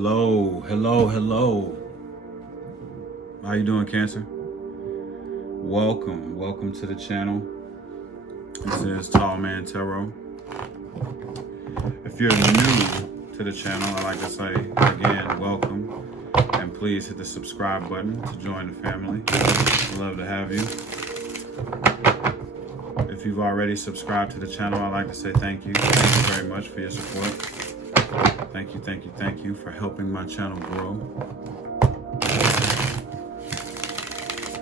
Hello, hello, hello. How you doing, Cancer? Welcome to the channel. This is Tall Man Tarot. If you're new to the channel, I'd like to say again, welcome. And please hit the subscribe button to join the family. I'd love to have you. If you've already subscribed to the channel, I'd like to say thank you. Thank you very much for your support. Thank you for helping my channel grow.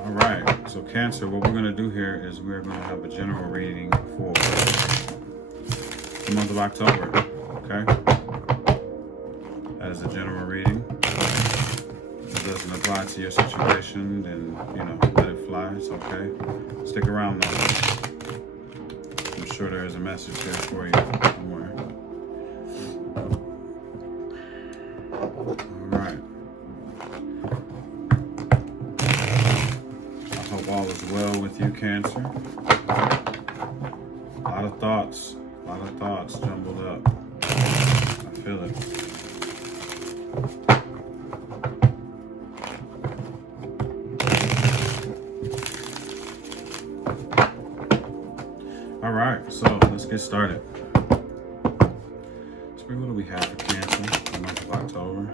All right, so Cancer, what we're going to do here is we're going to have a general reading for the month of October, okay? That is a general reading. If it doesn't apply to your situation, then, let it fly. It's okay. Stick around, though. I'm sure there is a message here for you somewhere. Alright. I hope all is well with you, Cancer. A lot of thoughts jumbled up. I feel it. Alright, so let's get started. What do we have for Cancer in the month of October?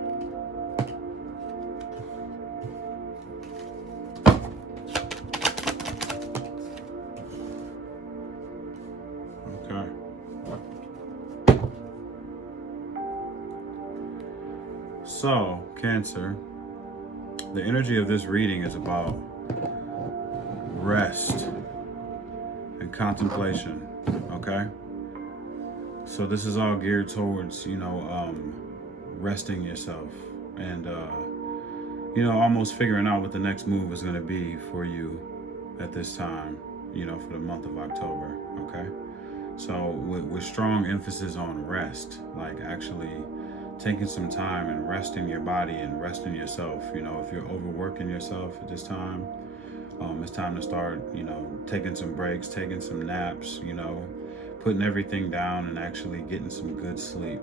Okay. So, Cancer, the energy of this reading is about rest and contemplation, okay? So this is all geared towards, resting yourself and, almost figuring out what the next move is going to be for you at this time, for the month of October, okay? So with strong emphasis on rest, like actually taking some time and resting your body and resting yourself. If you're overworking yourself at this time, it's time to start, taking some breaks, taking some naps, putting everything down and actually getting some good sleep.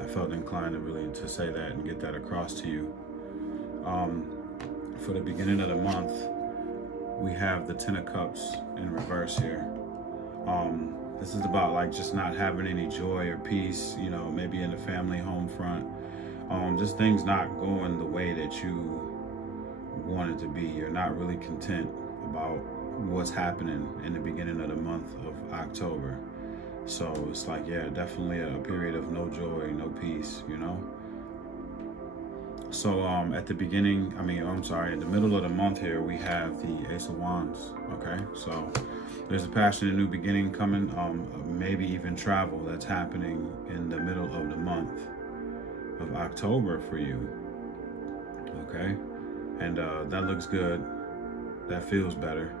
I felt inclined to say that and get that across to you. For the beginning of the month, we have the Ten of Cups in reverse here. This is about just not having any joy or peace, maybe in the family home front. Just things not going the way that you want it to be. You're not really content about what's happening in the beginning of the month of October. So it's definitely a period of no joy, no peace, So at the in the middle of the month here, we have the Ace of Wands, okay? So there's a passionate new beginning coming, maybe even travel that's happening in the middle of the month of October for you, okay? And that looks good. That feels better.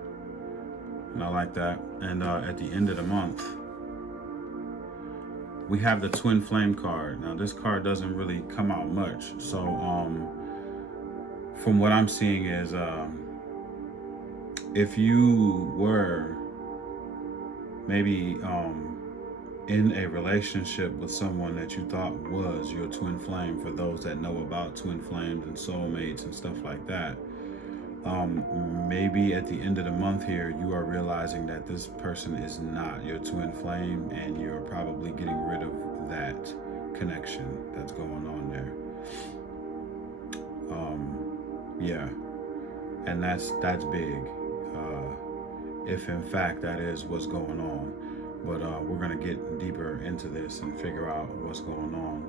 And I like that. And at the end of the month, we have the Twin Flame card. Now, this card doesn't really come out much. So, from what I'm seeing is, if you were maybe in a relationship with someone that you thought was your twin flame, for those that know about twin flames and soulmates and stuff like that, maybe at the end of the month here, you are realizing that this person is not your twin flame, and you're probably getting rid of that connection that's going on there. Yeah, and that's big, if in fact that is what's going on. But we're gonna get deeper into this and figure out what's going on.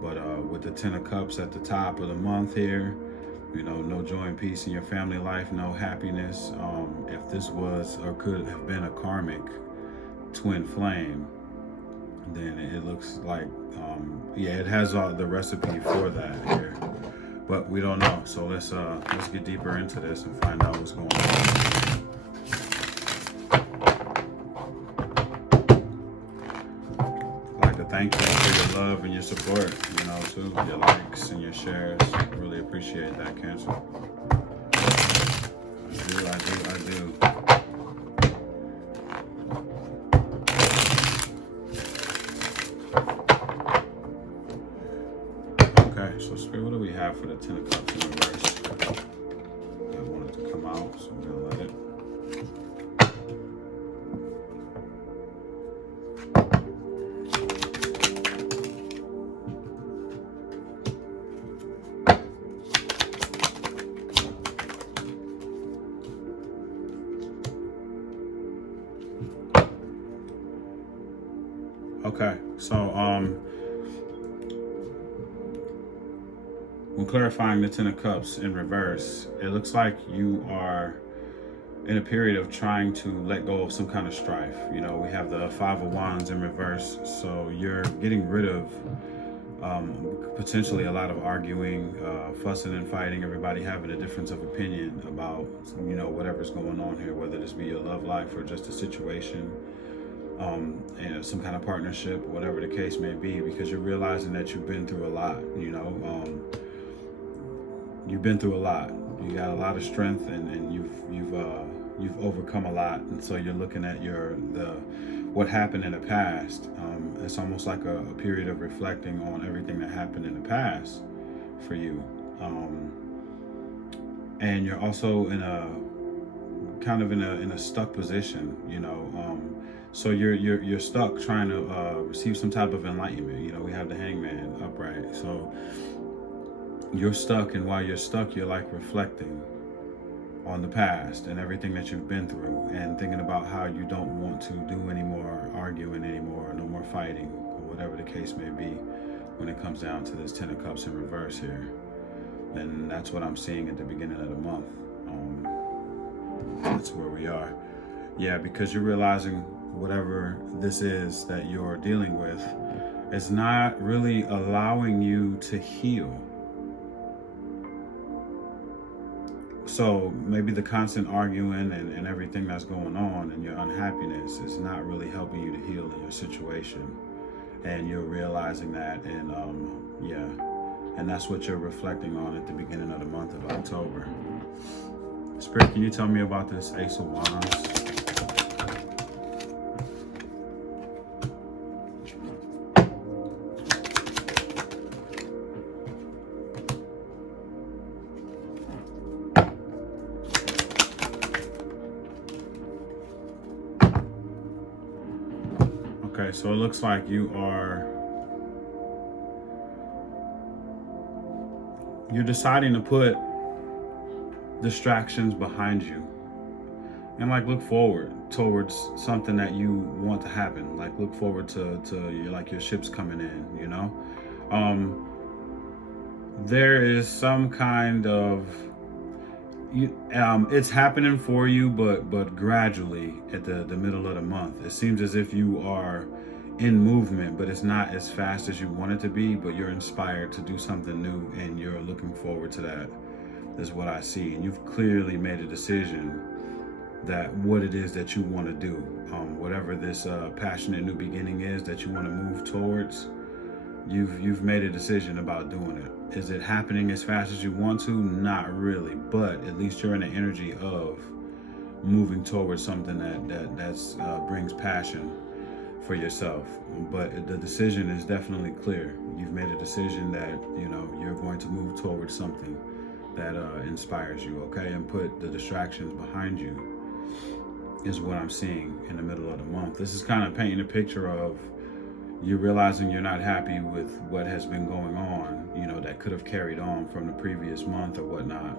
But with the Ten of Cups at the top of the month here, no joy and peace in your family life, no happiness. If this was or could have been a karmic twin flame, then it looks like, it has all the recipe for that here, but we don't know. So let's get deeper into this and find out what's going on. I'd like to thank you for your love and your support, too, your likes and your shares. Really appreciate that, Cancer. I do. Ten of Cups in reverse. I want it to come out, so I'm gonna let it. Okay, so when clarifying the Ten of Cups in reverse, it looks like you are in a period of trying to let go of some kind of strife. You know, we have the Five of Wands in reverse, so you're getting rid of potentially a lot of arguing, fussing and fighting, everybody having a difference of opinion about, you know, whatever's going on here, whether this be your love life or just a situation, and some kind of partnership, whatever the case may be, because you're realizing that you've been through a lot, you know, you've been through a lot. You got a lot of strength, and you've overcome a lot, and so you're looking at what happened in the past. It's almost like a period of reflecting on everything that happened in the past for you, and you're also in a kind of in a stuck position, you know. So you're stuck trying to receive some type of enlightenment. You know, we have the Hangman upright, so you're stuck, and while you're stuck, you're like reflecting on the past and everything that you've been through, and thinking about how you don't want to do any more arguing anymore, no more fighting, or whatever the case may be, when it comes down to this Ten of Cups in reverse here. And that's what I'm seeing at the beginning of the month. That's where we are. Yeah, because you're realizing whatever this is that you're dealing with is not really allowing you to heal. So maybe the constant arguing and everything that's going on and your unhappiness is not really helping you to heal in your situation. And you're realizing that, and yeah, and that's what you're reflecting on at the beginning of the month of October. Spirit, can you tell me about this Ace of Wands? Okay, so it looks like you're deciding to put distractions behind you and like look forward towards something that you want to happen. Like look forward to your ship's coming in, you know. There is some kind of it's happening for you, but gradually at the middle of the month. It seems as if you are in movement, but it's not as fast as you want it to be, but you're inspired to do something new, and you're looking forward to that, is what I see. And you've clearly made a decision that what it is that you want to do, whatever this passionate new beginning is that you want to move towards, you've made a decision about doing it. Is it happening as fast as you want to? Not really, but at least you're in the energy of moving towards something that brings passion for yourself. But the decision is definitely clear. You've made a decision that, you know, you're going to move towards something that inspires you, okay? And put the distractions behind you is what I'm seeing in the middle of the month. This is kind of painting a picture of you realizing you're not happy with what has been going on, you know, that could have carried on from the previous month or whatnot.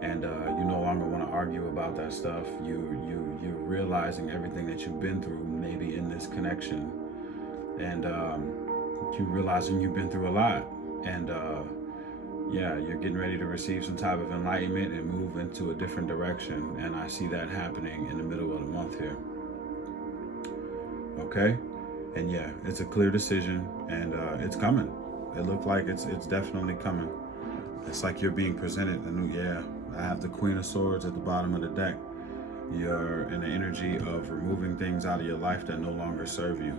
And you no longer want to argue about that stuff. You're realizing everything that you've been through, maybe in this connection, and you realizing you've been through a lot, and yeah, you're getting ready to receive some type of enlightenment and move into a different direction. And I see that happening in the middle of the month here. Okay, and yeah, it's a clear decision, and it's coming. It looked like it's definitely coming. It's like you're being presented a new, yeah. I have the Queen of Swords at the bottom of the deck. You're in the energy of removing things out of your life that no longer serve you,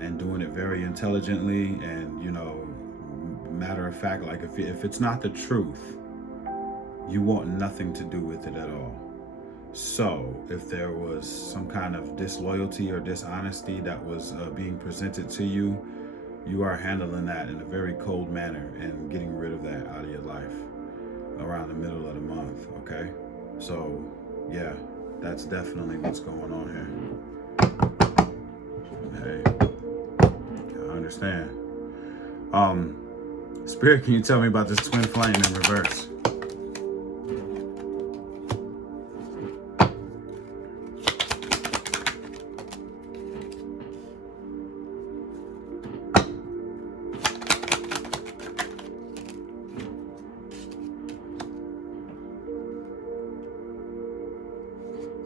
and doing it very intelligently, and, you know, matter of fact, like if it's not the truth, you want nothing to do with it at all. So if there was some kind of disloyalty or dishonesty that was being presented to you, you are handling that in a very cold manner and getting rid of that out of your life around the middle of the month, okay? So, yeah, that's definitely what's going on here. Hey, I understand. Spirit, can you tell me about this twin flame in reverse?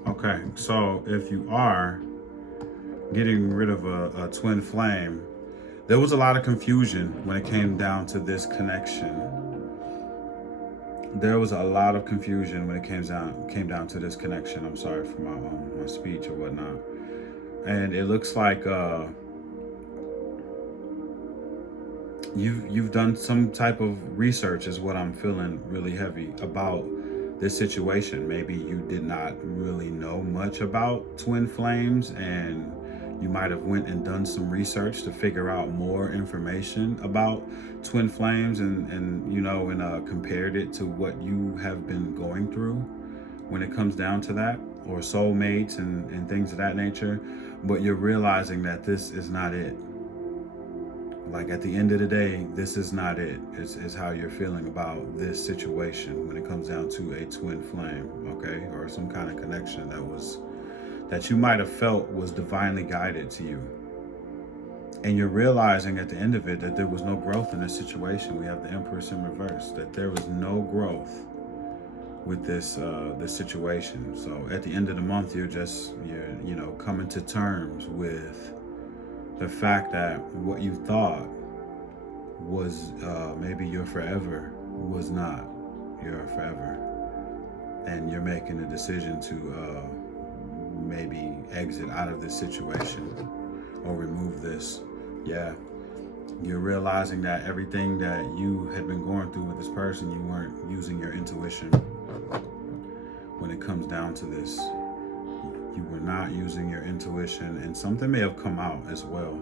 Okay, so if you are getting rid of a twin flame, there was a lot of confusion when it came down to this connection. There was a lot of confusion when it came down to this connection. I'm sorry for my speech or whatnot. And it looks like you've done some type of research, is what I'm feeling really heavy about this situation. Maybe you did not really know much about twin flames, and you might have went and done some research to figure out more information about twin flames, and compared it to what you have been going through when it comes down to that, or soulmates and things of that nature. But you're realizing that this is not it. Like, at the end of the day, this is not it. It's how you're feeling about this situation when it comes down to a twin flame, okay? Or some kind of connection that you might have felt was divinely guided to you. And you're realizing at the end of it that there was no growth in this situation. We have the Empress in reverse, that there was no growth with this situation. So at the end of the month, you're coming to terms with the fact that what you thought was maybe your forever was not your forever, and you're making a decision to maybe exit out of this situation or remove this. Yeah, you're realizing that everything that you had been going through with this person, you weren't using your intuition when it comes down to this. You were not using your intuition, and something may have come out as well.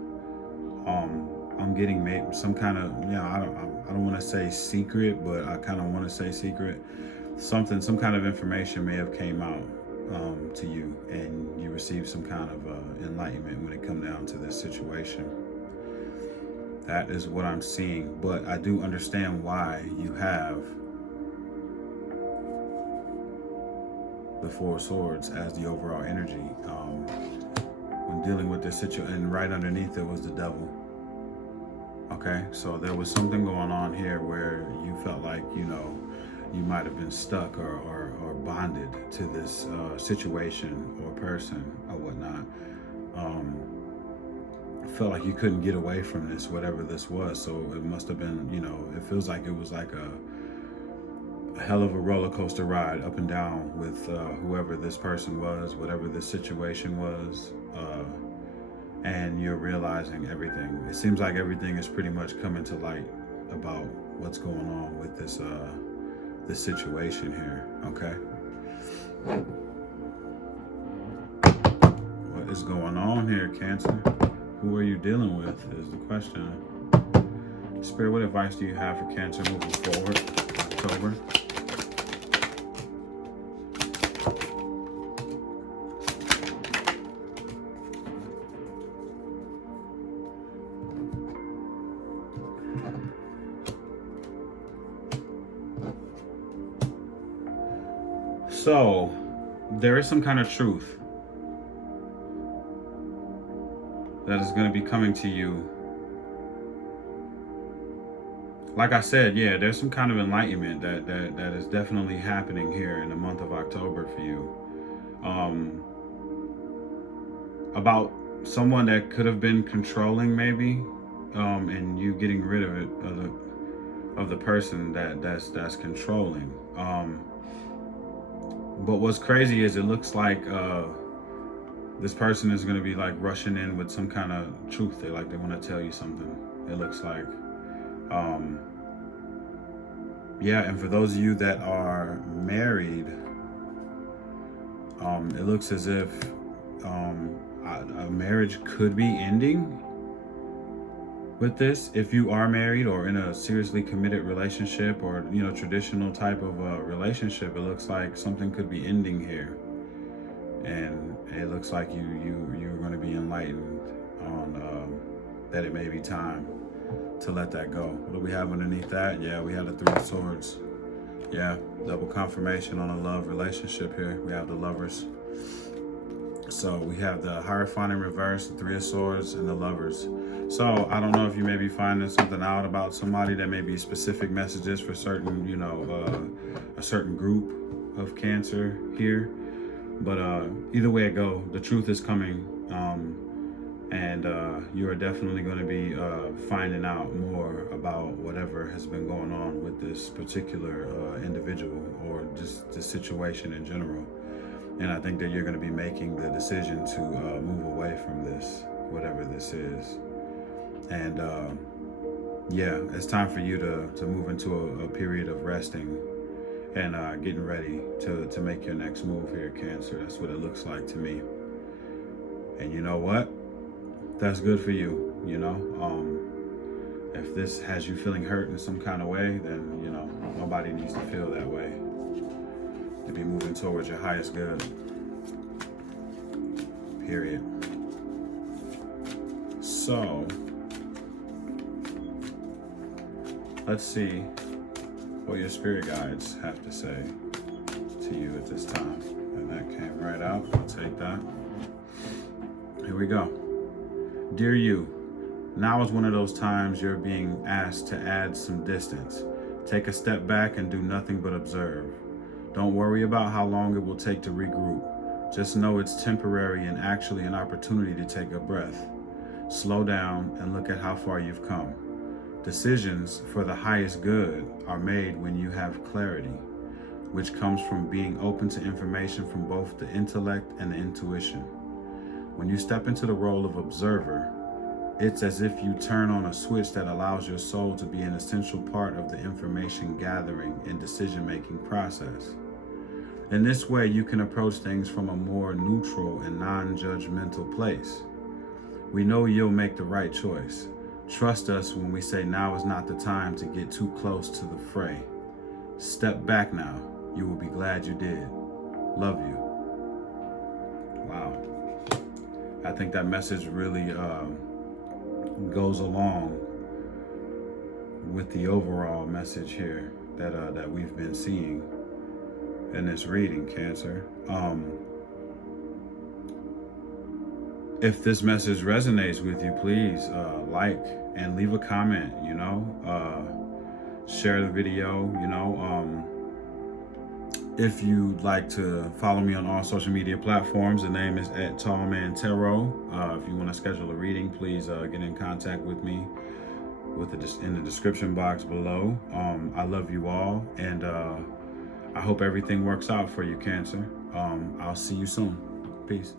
I'm getting some kind of, I don't want to say secret, but I kind of want to say secret. Some kind of information may have came out to you, and you received some kind of enlightenment when it comes down to this situation. That is what I'm seeing, but I do understand why you have the Four of Swords as the overall energy when dealing with this situation, and right underneath it was the Devil. Okay, so there was something going on here where you felt like you might have been stuck or bonded to this situation or person or whatnot. Felt like you couldn't get away from this, whatever this was. So it must have been, it feels like it was like a hell of a roller coaster ride up and down with whoever this person was, whatever this situation was, and you're realizing everything. It seems like everything is pretty much coming to light about what's going on with this situation here. Okay, what is going on here, Cancer? Who are you dealing with is the question. Spirit, what advice do you have for Cancer moving forward, October? So, there is some kind of truth that is going to be coming to you. Like I said, yeah, there's some kind of enlightenment that is definitely happening here in the month of October for you. About someone that could have been controlling, maybe, and you getting rid of it, of the person that's controlling. But what's crazy is it looks like this person is going to be like rushing in with some kind of truth. They want to tell you something. It looks like. Yeah, and for those of you that are married, it looks as if a marriage could be ending with this, if you are married or in a seriously committed relationship or, you know, traditional type of relationship, it looks like something could be ending here. And it looks like you're going to be enlightened on that it may be time to let that go. What do we have underneath that? Yeah, we had the Three of Swords. Yeah, double confirmation on a love relationship here. We have the Lovers. So we have the Hierophant in reverse, the Three of Swords, and the Lovers. So I don't know if you may be finding something out about somebody. That may be specific messages for certain, you know, a certain group of Cancer here. But either way it go, the truth is coming, and you are definitely going to be finding out more about whatever has been going on with this particular individual or just the situation in general. And I think that you're going to be making the decision to move away from this, whatever this is. And yeah, it's time for you to move into a period of resting and getting ready to make your next move here, Cancer. That's what it looks like to me. And you know what? That's good for you, you know. If this has you feeling hurt in some kind of way, then, you know, nobody needs to feel that way. To be moving towards your highest good. Period. So, let's see what your spirit guides have to say to you at this time. And that came right out. I'll take that. Here we go. Dear you, now is one of those times you're being asked to add some distance. Take a step back and do nothing but observe. Don't worry about how long it will take to regroup. Just know it's temporary and actually an opportunity to take a breath. Slow down and look at how far you've come. Decisions for the highest good are made when you have clarity, which comes from being open to information from both the intellect and the intuition. When you step into the role of observer, it's as if you turn on a switch that allows your soul to be an essential part of the information gathering and decision-making process. In this way, you can approach things from a more neutral and non-judgmental place. We know you'll make the right choice. Trust us when we say now is not the time to get too close to the fray. Step back now. You will be glad you did. Love you. Wow. I think that message really goes along with the overall message here that we've been seeing in this reading, Cancer. If this message resonates with you, please like and leave a comment, you know, share the video, you know. If you'd like to follow me on all social media platforms, the name is @TallManTarot. If you want to schedule a reading, please get in contact with me in the description box below. I love you all, and I hope everything works out for you, Cancer. I'll see you soon. Peace.